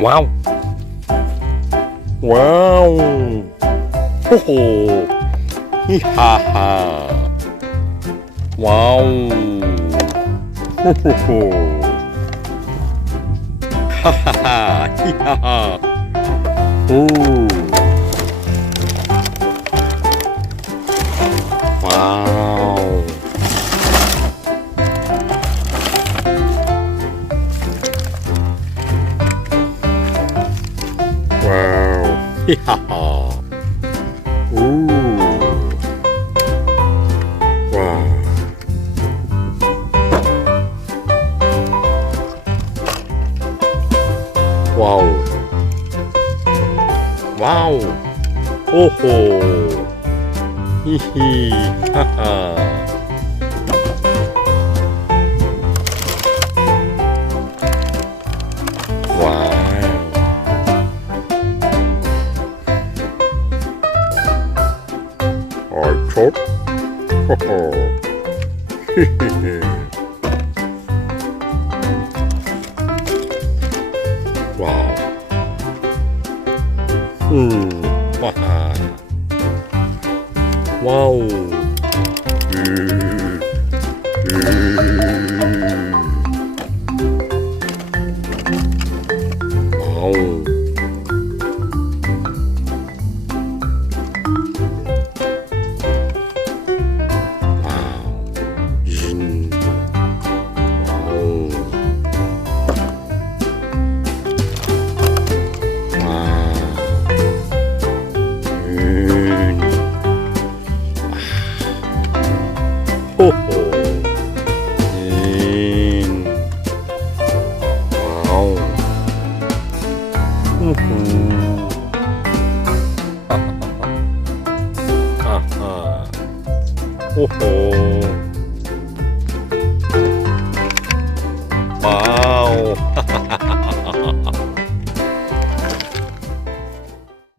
와우. 와우. 호호. 히하하. 와우. 호호호. 하하하. 히하하. 오. 와우. 와우. 히하하. 오. 와우. 와우. 오호. 히히. 하하. 와우. 얼촉. 호호. 히히히. 와우. 와하. 와우. 와우. 호호. 와우. 아하. 호호. 와우.